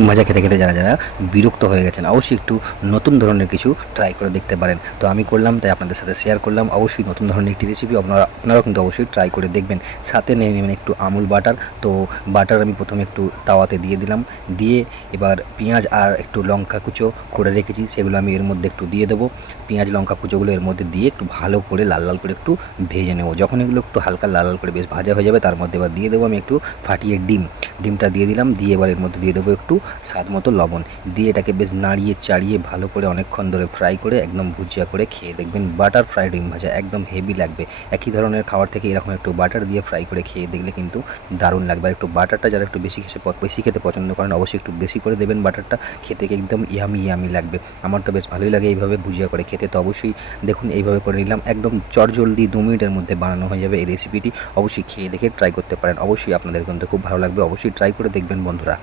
ডিম ভাজা খেতে খেতে যারা যারা বিরক্ত হয়ে গেছেন, অবশ্যই একটু নতুন ধরনের কিছু ট্রাই করে দেখতে পারেন। তো আমি করলাম, তাই আপনাদের সাথে শেয়ার করলাম। অবশ্যই নতুন ধরনের একটি রেসিপি আপনারাও কিন্তু অবশ্যই ট্রাই করে দেখবেন। সাথে নিয়ে নেবেন একটু আমুল বাটার। তো বাটার আমি প্রথমে একটু তাওয়াতে দিয়ে দিলাম, দিয়ে এবার পেঁয়াজ আর একটু লঙ্কা কুচো করে রেখেছি সেগুলো আমি এর মধ্যে একটু দিয়ে দেবো। পেঁয়াজ লঙ্কা কুচোগুলো এর মধ্যে দিয়ে একটু ভালো করে লাল লাল করে একটু ভেজে নেব। যখন এগুলো একটু হালকা লাল লাল করে বেশ ভাজা হয়ে যাবে, তার মধ্যে এবার দিয়ে দেবো আমি একটু ফাটিয়ে ডিমটা দিয়ে দিলাম। দিয়ে এবার এর মধ্যে দিয়ে দেবো একটু স্বাদ মতো লবণ, দিয়ে এটাকে বেশ নাড়িয়ে চাড়িয়ে ভালো করে অনেকক্ষণ ধরে ফ্রাই করে একদম ভুজিয়া করে খেয়ে দেখবেন। বাটার ফ্রাই ডিম ভাজা একদম হেভি লাগবে। একই ধরনের খাবার থেকে এরকম একটু বাটার দিয়ে ফ্রাই করে খেয়ে দেখলে কিন্তু দারুণ লাগবে। আর একটু বাটারটা যারা একটু বেশি খেতে পছন্দ করেন, অবশ্যই একটু বেশি করে দেবেন বাটারটা, খেতে একদম ইয়ামি লাগবে। আমার তো বেশ ভালোই লাগে এইভাবে ভুজিয়া করে খেতে। তো অবশ্যই দেখুন এইভাবে করে নিলাম, একদম চটজলদি 2 মিনিটের মধ্যে বানানো হয়ে যাবে এই রেসিপিটি। অবশ্যই খেয়ে দেখে ট্রাই করতে পারেন, অবশ্যই আপনাদের কিন্তু খুব ভালো লাগবে। অবশ্যই ট্রাই করে দেখবেন বন্ধুরা।